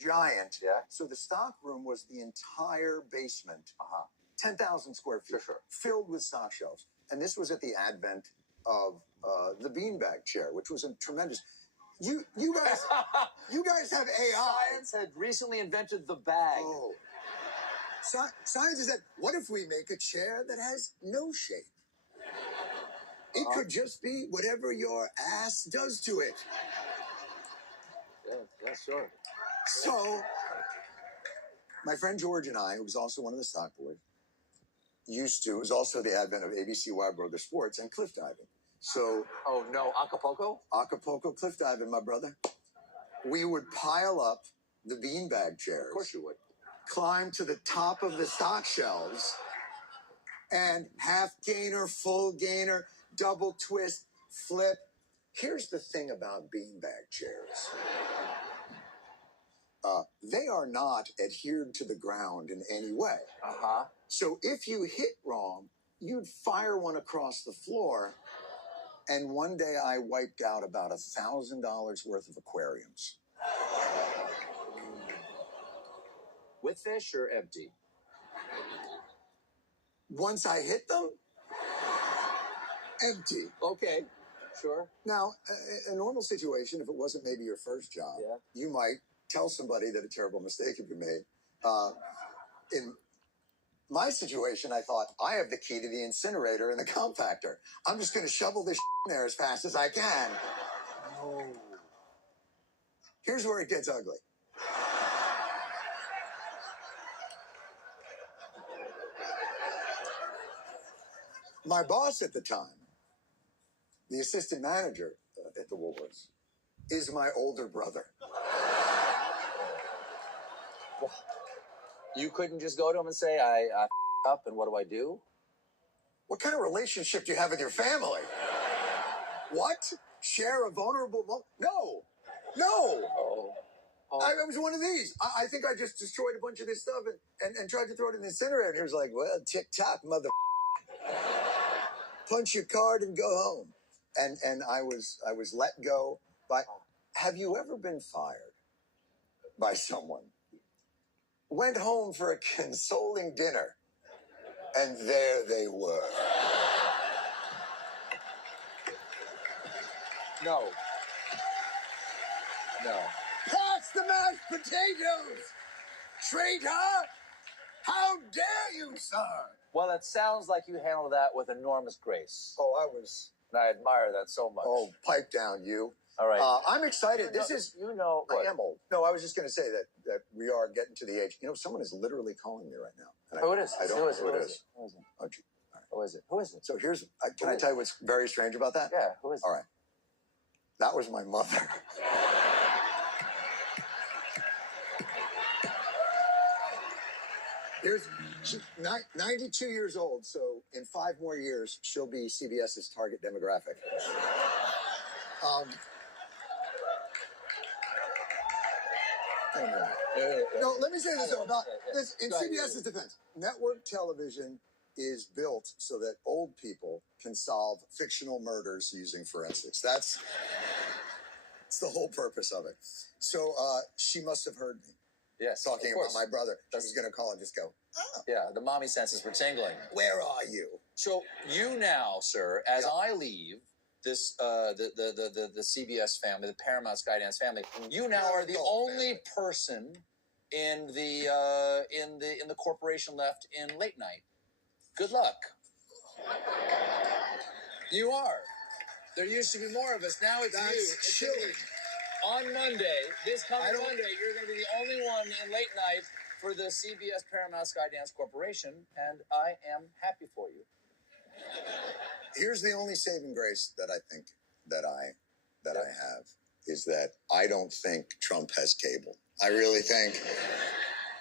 giant. Yeah. So the stock room was the entire basement, 10,000 square feet, Sure. filled with stock shelves. And this was at the advent of the beanbag chair, which was a tremendous. You guys have AI. Science had recently invented the bag. Oh. Science is that, what if we make a chair that has no shape? It could just be whatever your ass does to it. Yeah, sure. So, my friend George and I, who was also one of the stock boys, it was also the advent of ABC Wild Brother Sports and cliff diving. So. Oh, no, Acapulco? Acapulco cliff diving, my brother. We would pile up the beanbag chairs. Of course you would. Climb to the top of the stock shelves, and half gainer, full gainer, double twist, flip. Here's the thing about beanbag chairs. They are not adhered to the ground in any way. So if you hit wrong, you'd fire one across the floor. And one day I wiped out about $1,000 worth of aquariums. With fish or empty? Once I hit them, empty. Okay, sure. Now, a normal situation, if it wasn't maybe your first job, you might tell somebody that a terrible mistake had been made. In my situation, I thought, I have the key to the incinerator and the compactor. I'm just going to shovel this in there as fast as I can. No. Here's where it gets ugly. My boss at the time, the assistant manager at the Woolworths, is my older brother. Well, you couldn't just go to him and say, I up, and what do I do? What kind of relationship do you have with your family? What? Share a vulnerable moment? No. Oh. I was one of these. I think I just destroyed a bunch of this stuff and tried to throw it in the incinerator. And he was like, well, tick-tock, mother. Punch your card and go home. And I was let go by. Have you ever been fired by someone? Went home for a consoling dinner, and there they were. No. Pass the mashed potatoes, traitor! How dare you, sir? Well, it sounds like you handled that with enormous grace. Oh, I was. And I admire that so much. Oh, pipe down, you. All right. I'm excited. What? I am old. No, I was just going to say that we are getting to the age. You know, someone is literally calling me right now. And Who it is? I don't know who it is. Who is it? Oh, gee. Who is it? Who is it? So here's, can I tell you what's very strange about that? Yeah, who is it? All right. That was my mother. She's 92 years old, so in 5 more years, she'll be CBS's target demographic. No, let me say this though, about this in CBS's defense. Network television is built so that old people can solve fictional murders using forensics. That's the whole purpose of it. So she must have heard me. Yes, talking about my brother. She was going to call and just go, oh. Yeah, the mommy senses were tingling. Where are you? So you now, sir, as I leave this, the CBS family, the Paramount Skydance family, you now are the only person in the corporation left in late night. Good luck. You are. There used to be more of us. Now it's you. That's chilling. On Monday, this coming Monday, you're going to be the only one in late night for the CBS Paramount Skydance Corporation, and I am happy for you. Here's the only saving grace that I think that I have is that I don't think Trump has cable. I really think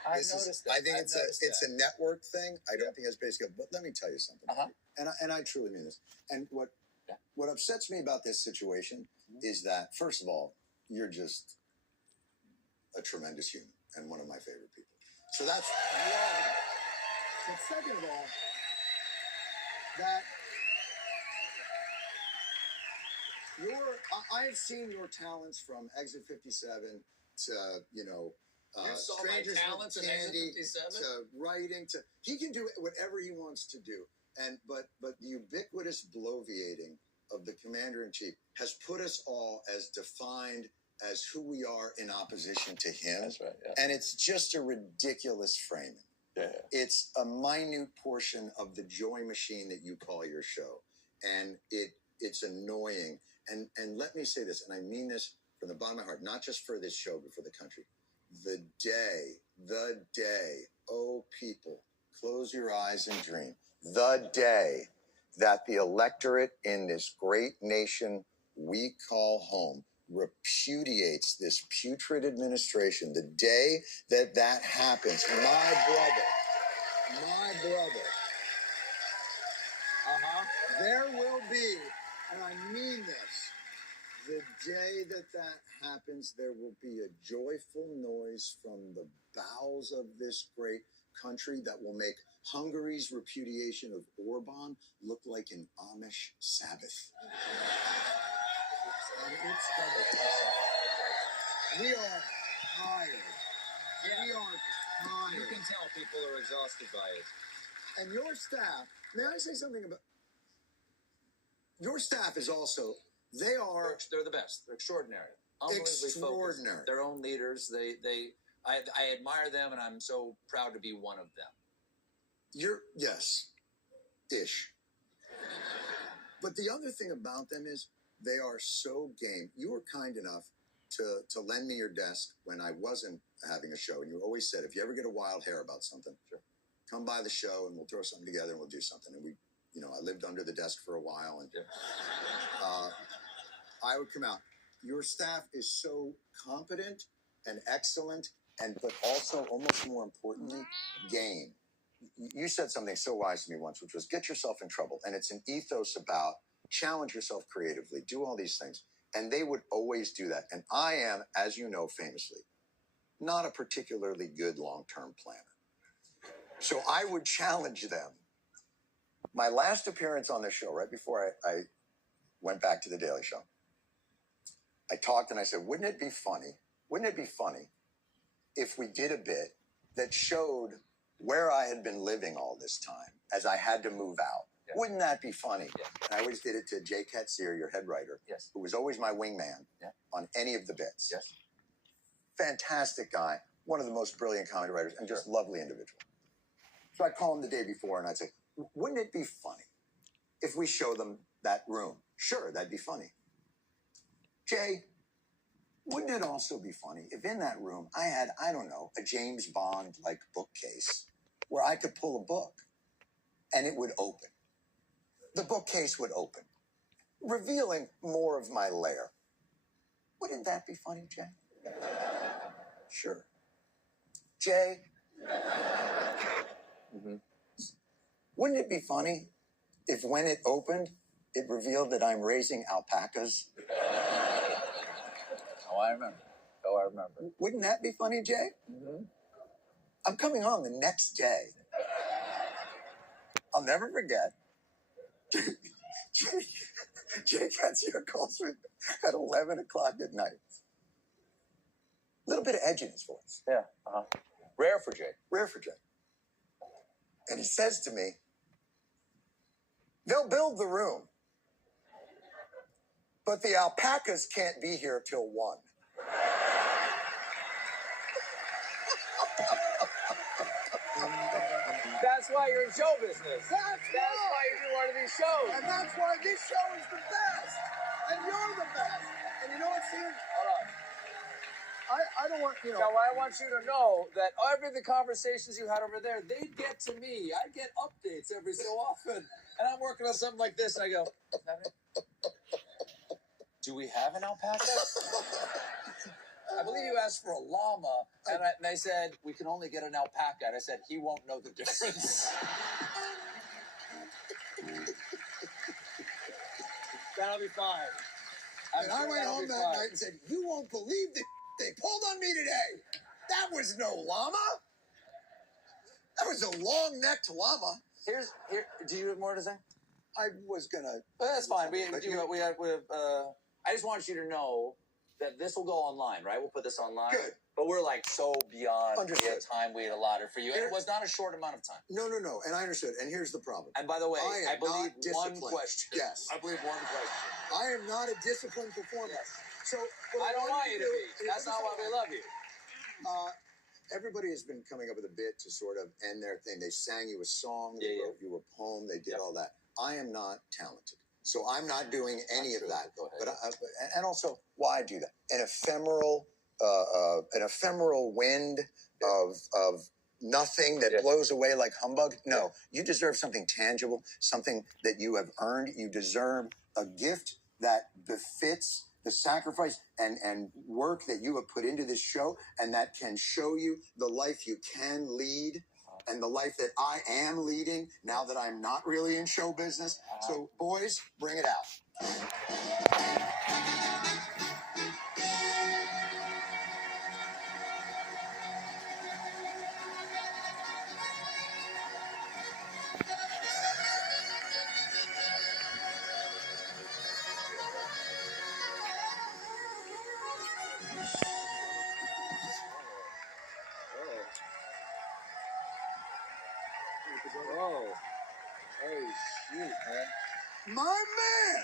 I think it's a network thing. I don't think it's basic. But let me tell you something. And I truly mean this. And what upsets me about this situation is that, first of all, you're just a tremendous human and one of my favorite people. So that's one. But second of all, that I've seen your talents from Exit 57 to, You saw my Strangers with talents in Exit Candy 57? to writing to he can do whatever he wants to do. And but the ubiquitous bloviating of the commander-in-chief has put us all as defined as who we are in opposition to him. That's right. Yeah. And it's just a ridiculous framing. Yeah. It's a minute portion of the joy machine that you call your show. And it's annoying. And let me say this, and I mean this from the bottom of my heart, not just for this show, but for the country. The day, oh people, close your eyes and dream. The day that the electorate in this great nation we call home repudiates this putrid administration, the day that that happens, my brother, there will be, and I mean this, the day that that happens, there will be a joyful noise from the bowels of this great country that will make Hungary's repudiation of Orban look like an Amish Sabbath. And it's we are tired. Yeah. We are tired. You can tell people are exhausted by it. And your staff, may I say something about your staff is also, They're the best. They're extraordinary. Unbelievably focused. Their own leaders. I admire them, and I'm so proud to be one of them. Ish. But the other thing about them is they are so game. You were kind enough to lend me your desk when I wasn't having a show, and you always said, if you ever get a wild hair about something, sure, come by the show and we'll throw something together and we'll do something. And I lived under the desk for a while, and I would come out. Your staff is so competent and excellent, but also, almost more importantly, game. You said something so wise to me once, which was get yourself in trouble. And it's an ethos about challenge yourself creatively, do all these things. And they would always do that. And I am, as you know, famously, not a particularly good long-term planner. So I would challenge them. My last appearance on this show, right before I went back to The Daily Show, I talked and I said, wouldn't it be funny if we did a bit that showed where I had been living all this time as I had to move out? Yeah. Wouldn't that be funny? Yeah. And I always did it to Jay Ketzier, your head writer, yes, who was always my wingman, yeah, on any of the bits. Yes. Fantastic guy, one of the most brilliant comedy writers, and just lovely individual. So I'd call him the day before and I'd say, wouldn't it be funny if we show them that room? Sure, that'd be funny. Jay, wouldn't it also be funny if in that room I had, I don't know, a James Bond-like bookcase where I could pull a book and it would open? The bookcase would open, revealing more of my lair. Wouldn't that be funny, Jay? Sure. Jay? Wouldn't it be funny if when it opened, it revealed that I'm raising alpacas? Oh, I remember. Wouldn't that be funny, Jay? Mm-hmm. I'm coming on the next day. I'll never forget. Jay Ketzier calls me at 11 o'clock at night. A little bit of edge in his voice. Yeah. Rare for Jay. And he says to me, they'll build the room, but the alpacas can't be here till 1. That's why you're in show business. That's why you do one of these shows. And that's why this show is the best. And you're the best. And you know what, Steve? Hold on. I don't want, Now, I want you to know that every the conversations you had over there, they get to me. I get updates every so often. And I'm working on something like this, and I go, do we have an alpaca? I believe you asked for a llama, and they said, we can only get an alpaca. And I said, he won't know the difference. That'll be fine. And I went home that night and said, you won't believe the they pulled on me today. That was no llama. That was a long-necked llama. Do you have more to say? I was gonna. That's fine. I just want you to know that this will go online, right? We'll put this online. Good. But we're like so beyond Understood. the time we had allotted for you. And it was not a short amount of time. No. And I understood. And here's the problem. And by the way, I believe one disciplined. question. Yes. I believe one question. I am not a disciplined performer. Yes. So I don't want you to be. That's not why we love you. Everybody has been coming up with a bit to sort of end their thing. They sang you a song, they wrote you a poem, they did all that. I am not talented, so I'm not doing any of that. Go ahead. And also, why do that? An ephemeral wind of nothing that blows away like humbug. No, you deserve something tangible, something that you have earned. You deserve a gift that befits the sacrifice and work that you have put into this show, and that can show you the life you can lead and the life that I am leading now that I'm not really in show business. So, boys, bring it out. Whoa. Oh, shoot, man. My man!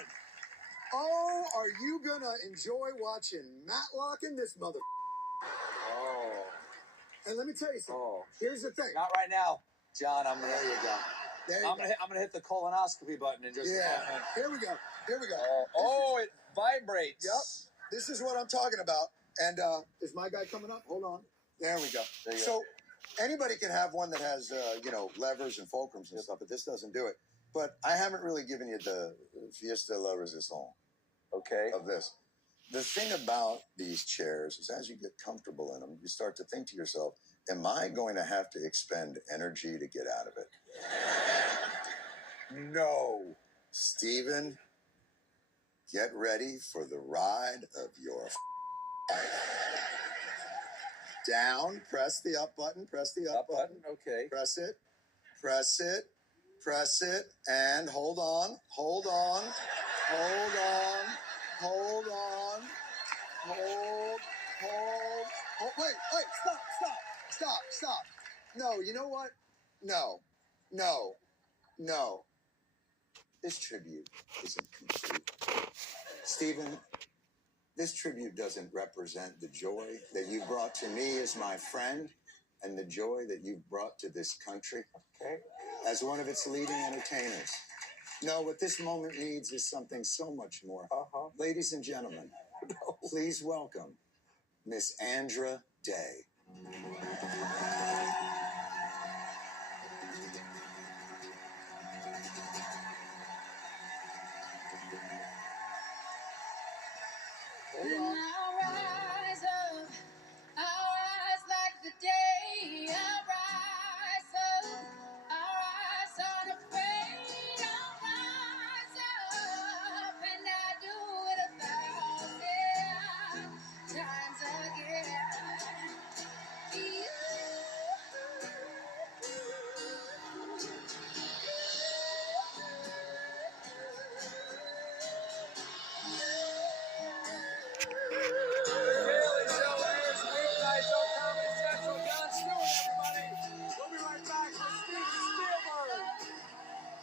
Oh, are you gonna enjoy watching Matlock in this mother? Oh. And let me tell you something. Oh. Here's the thing. Not right now, John. I'm gonna. There you go. There you I'm go. gonna hit the colonoscopy button in just a moment. Here we go. Here we go. It vibrates. Yep. This is what I'm talking about. And is my guy coming up? Hold on. There we go. There you So anybody can have one that has levers and fulcrums and stuff, but this doesn't do it. But I haven't really given you the Fiesta La Resistance of this. The thing about these chairs is as you get comfortable in them, you start to think to yourself, am I going to have to expend energy to get out of it? No. Stephen, get ready for the ride of your life. Down, press the up button, press the up button. Okay. Press it, press it, press it, and hold on, hold on, hold on, hold on, wait, stop. No, you know what? No. This tribute isn't complete. Stephen, this tribute doesn't represent the joy that you brought to me as my friend and the joy that you've brought to this country as one of its leading entertainers. No, what this moment needs is something so much more. Ladies and gentlemen, please welcome Miss Andra Day. And I'll rise up, I'll rise like the day. I'll rise up, I'll rise unafraid. I'll rise up, and I do it 1,000 times again. Daily Show airs weeknights on Comedy Central. Jon Stewart, everybody. We'll be right back with Steven Spielberg.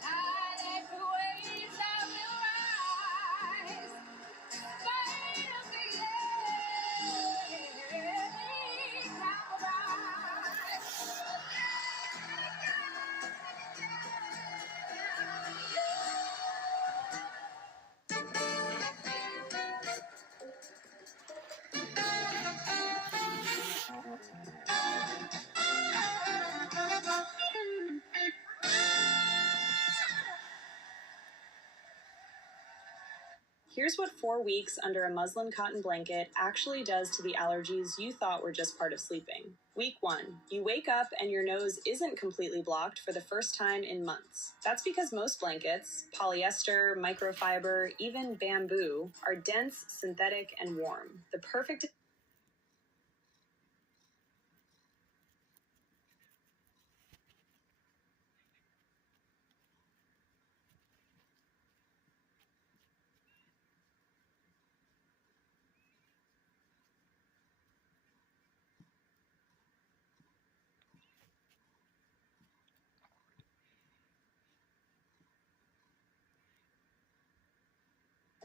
High like the waves, I will rise. Fight of the end, I'll rise. Here's what 4 weeks under a muslin cotton blanket actually does to the allergies you thought were just part of sleeping. Week 1. You wake up and your nose isn't completely blocked for the first time in months. That's because most blankets, polyester, microfiber, even bamboo, are dense, synthetic, and warm. The perfect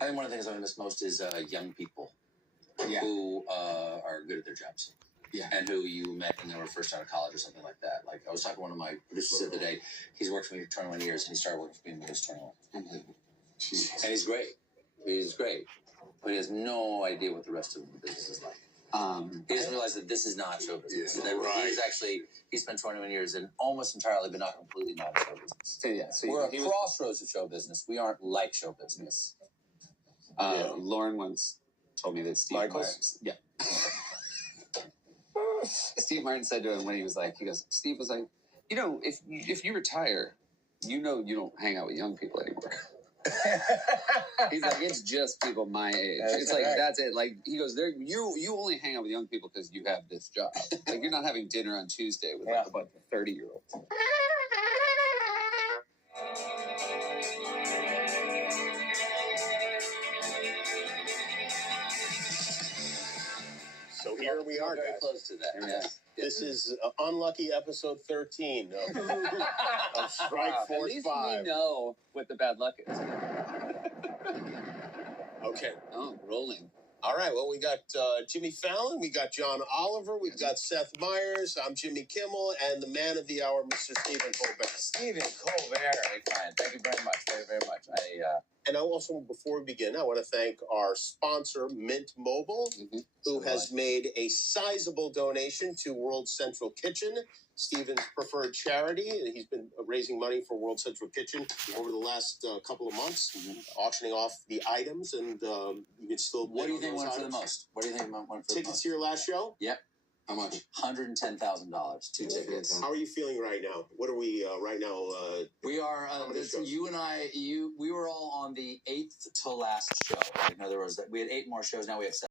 think one of the things I miss most is young people who are good at their jobs. Yeah. And who you met when they were first out of college or something like that. Like, I was talking to one of my producers the other day. He's worked for me for 21 years, and he started working for me when he was 21. Unbelievable. Jeez. And he's great. He's great. But he has no idea what the rest of the business is like. He doesn't realize that this is not show business. Yeah, right. He spent 21 years in almost entirely, but not completely not show business. So, yeah. So we're a crossroads of show business. We aren't like show business. Lauren once told me that Steve Martin. Yeah. Steve Martin said to him when he goes, Steve was like, if you retire, you don't hang out with young people anymore. He's like, it's just people my age. It's like, that's it. Like, he goes, you only hang out with young people because you have this job. Like, you're not having dinner on Tuesday with like a bunch of 30-year-olds. So here we are, very guys. close to that. Yeah. This is unlucky episode 13 of Strike Force 5. At least we know what the bad luck is. Okay. Oh, rolling. All right. Well, we got Jimmy Fallon. We got John Oliver. We've got Seth Meyers. I'm Jimmy Kimmel. And the man of the hour, Mr. Stephen Colbert. Stephen Colbert. Fine. Thank you very much. Very, very much. And I also, before we begin, I want to thank our sponsor, Mint Mobile, who has made a sizable donation to World Central Kitchen, Stephen's preferred charity. He's been raising money for World Central Kitchen over the last couple of months, auctioning off the items, and you can still. What do you think went for the most? What do you think went for the most? Tickets to your last show? Yep. How much? $110,000. 2 tickets. How are you feeling right now? What are we right now? We are. You and I. We were all on the 8th to last show. In other words, we had 8 more shows. Now we have 7.